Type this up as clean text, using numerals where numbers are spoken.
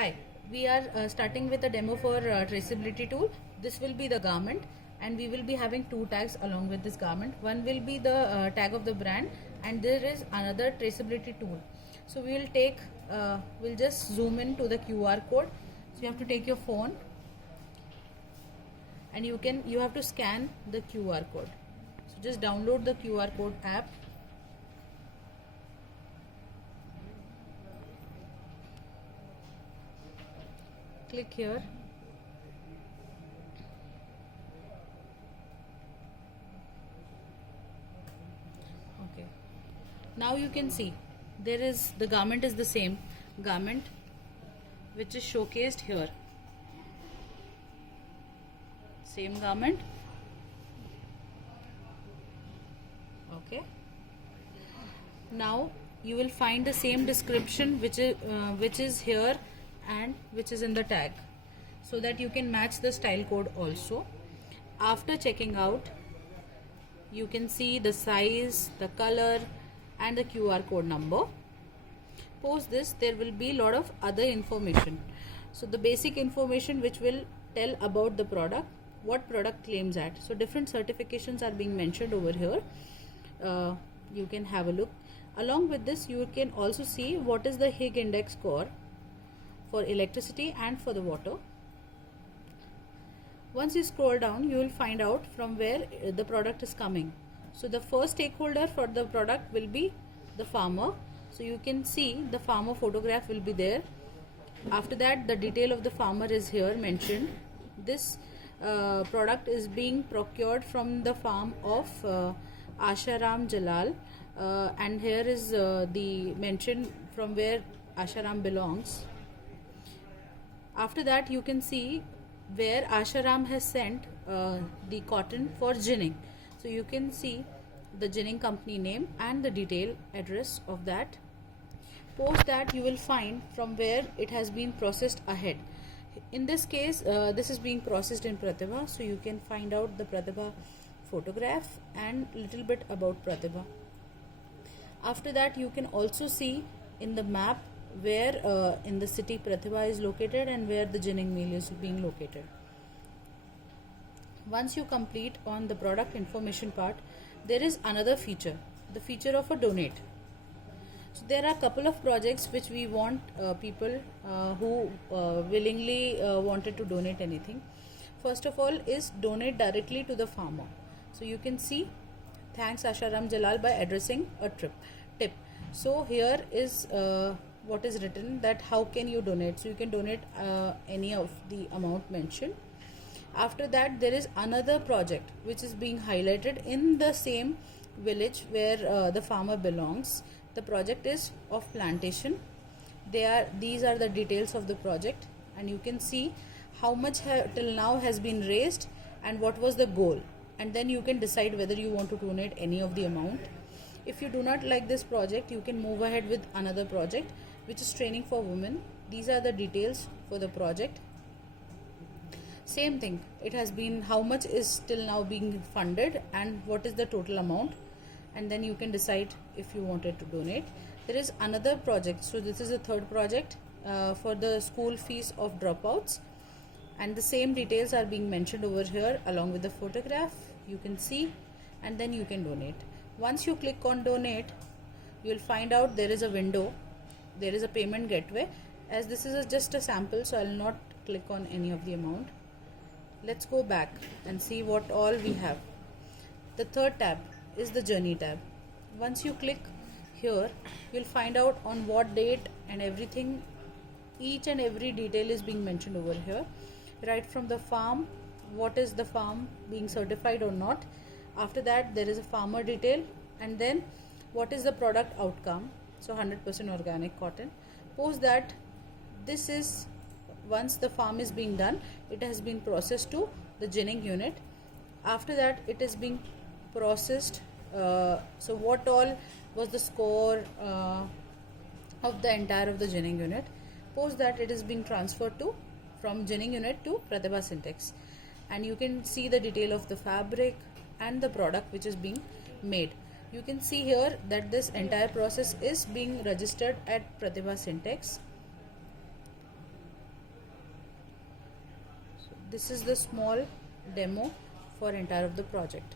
Hi, we are starting with a demo for traceability tool. This will be the garment and we will be having two tags along with this garment. One will be the tag of the brand and there is another traceability tool. So we will we'll just zoom in to the QR code. So you have to take your phone and you have to scan the QR code. So just download the QR code app. Click here. Okay. Now you can see the garment is the same garment which is showcased here. Same garment. Okay. Now you will find the same description which is here and which is in the tag, so that you can match the style code also. After checking out, you can see the size, the color and the QR code number. Post this, there will be a lot of other information. So the basic information which will tell about the product, what product claims at. So different certifications are being mentioned over here. You can have a look. Along with this, you can also see what is the Higg index score for electricity and for the water. Once you scroll down, you will find out from where the product is coming. So the first stakeholder for the product will be the farmer. So you can see the farmer photograph will be there. After that, the detail of the farmer is here mentioned. This product is being procured from the farm of Asharam Jalal, and here is the mention from where Asharam belongs. After that, you can see where Asharam has sent the cotton for ginning. So you can see the ginning company name and the detail address of that. Post that, you will find from where it has been processed ahead. In this case, this is being processed in Pratibha, so you can find out the Pratibha photograph and little bit about Pratibha. After that, you can also see in the map where in the city Pratibha is located and where the ginning mill is being located. Once you complete on the product information part, there is another feature, the feature of a donate. So there are a couple of projects which we want people who willingly wanted to donate anything. First of all is donate directly to the farmer. So you can see, thanks Asharam Jalal by addressing a tip. So here is what is written, that how can you donate. So you can donate any of the amount mentioned. After that, there is another project which is being highlighted in the same village where the farmer belongs. The project is of plantation. These are the details of the project, and you can see how much till now has been raised and what was the goal, and then you can decide whether you want to donate any of the amount. If you do not like this project, you can move ahead with another project which is training for women. These are the details for the project. Same thing, it has been how much is till now being funded and what is the total amount, and then you can decide if you wanted to donate. There is another project, so this is the third project for the school fees of dropouts, and the same details are being mentioned over here along with the photograph. You can see, and then you can donate. Once you click on donate, you will find out there is a window, there is a payment gateway. As this is just a sample, so I will not click on any of the amount. Let's go back and see what all we have. The third tab is the journey tab. Once you click here, you'll find out on what date and everything. Each and every detail is being mentioned over here, right from the farm, what is the farm being certified or not. After that, there is a farmer detail, and then what is the product outcome. So 100% organic cotton. Post that, this is once the farm is being done, it has been processed to the ginning unit. After that, it is being processed. So what all was the score of the entire of the ginning unit. Post that, it is being transferred to from ginning unit to Pratibha Syntex, and you can see the detail of the fabric and the product which is being made. You can see here that this entire process is being registered at Pratibha Syntex. This is the small demo for entire of the project.